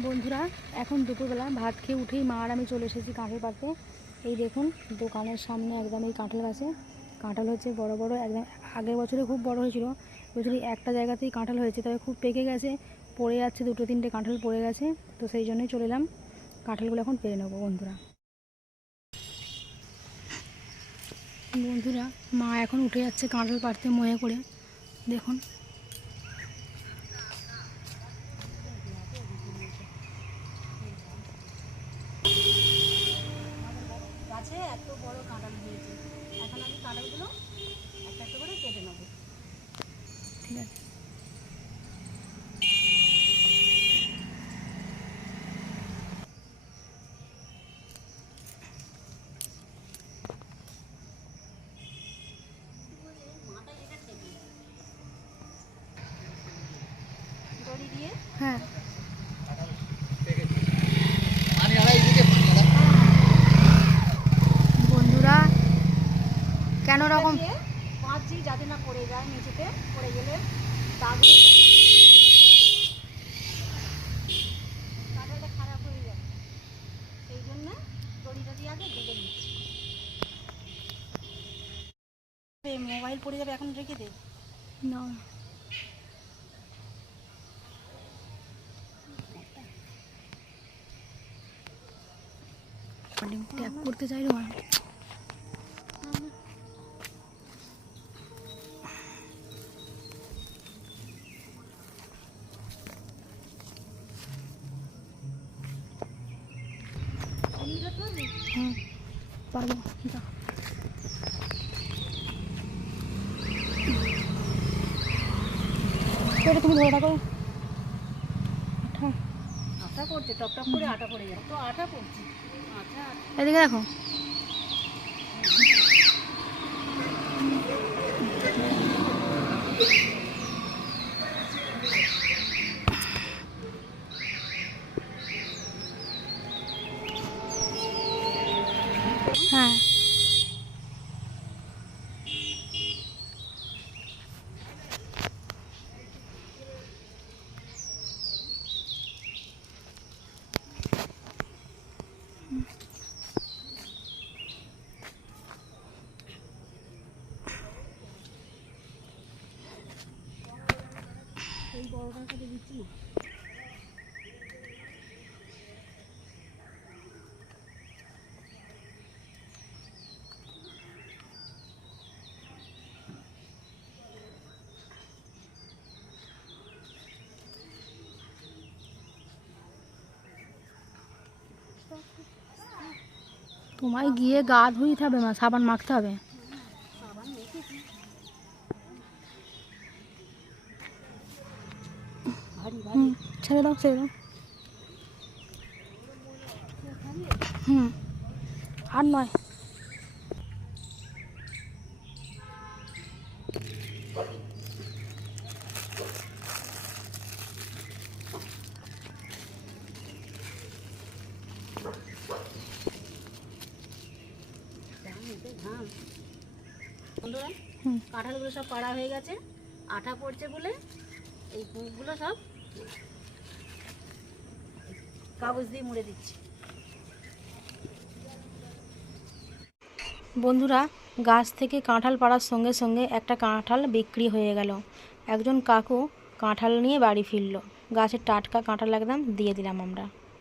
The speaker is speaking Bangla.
বন্ধুরা, এখন দুপুরবেলা ভাত খেয়ে উঠেই মা আর আমি চলে এসেছি কাঁঠাল পাড়তে। এই দেখুন, দোকানের সামনে একদম এই কাঁঠাল গাছে। কাঁঠাল হচ্ছে বড় বড়, একদম আগের বছরে খুব বড় হয়েছিল। বছরই একটা জায়গাতেই কাঁঠাল হয়েছে, তবে খুব পেকে গেছে। পড়ে যাচ্ছে, দুটো তিনটে কাঁঠাল পড়ে গেছে। তো সেই জন্যই চলে এলাম। কাঁঠালগুলো এখন পেরে নেব, বন্ধুরা। বন্ধুরা, মা এখন উঠে যাচ্ছে কাঁঠাল পাড়তে ময়ে করে। দেখুন গাছে এত বড় কাঁটাল হয়েছে। এখন আমি কাঁটালগুলো একটা একটা করে কেটে নেব। ঠিক আছে দড়ি দিয়ে হ্যাঁ বন্ধুরা কেন রকম যাতে না পড়ে যায় নিচেতে পড়ে গেলে দাগ খারাপ হয়ে যাবে। সেই জন্য দড়িটা দিয়ে আগে বেঁধে এই মোবাইল পড়ে যাবে এখন রেখে দে। না। ট্যাপ করতে চাইলো না হুম পারব যা এটা তুমি ধরে আঠা। আটা করছে টপ করে আটা পড়ে যাবে তো আটা পড়ছে আটা এদিকে দেখো হ্যাঁ এই বড়টার সাথে দিচ্ছি তোমায় গিয়ে গা ধুইতে হবে মা, সাবান মাখতে হবে। ছেড়ে দাও ছেড়ে দাও। হুম, আর নয়। ঘাম বন্ধুরা কাঁঠালগুলো সব পাড়া হয়ে গেছে আঠা পড়ছে বলে এই মুখগুলো সব কাগজ দিয়ে মুড়ে দিচ্ছি। বন্ধুরা গাছ থেকে কাঁঠাল পাড়ার সঙ্গে সঙ্গে একটা কাঁঠাল বিক্রি হয়ে গেল। একজন কাকু কাঁঠাল নিয়ে বাড়ি ফিরল। গাছের টাটকা কাঁঠাল একদম দিয়ে দিলাম আমরা।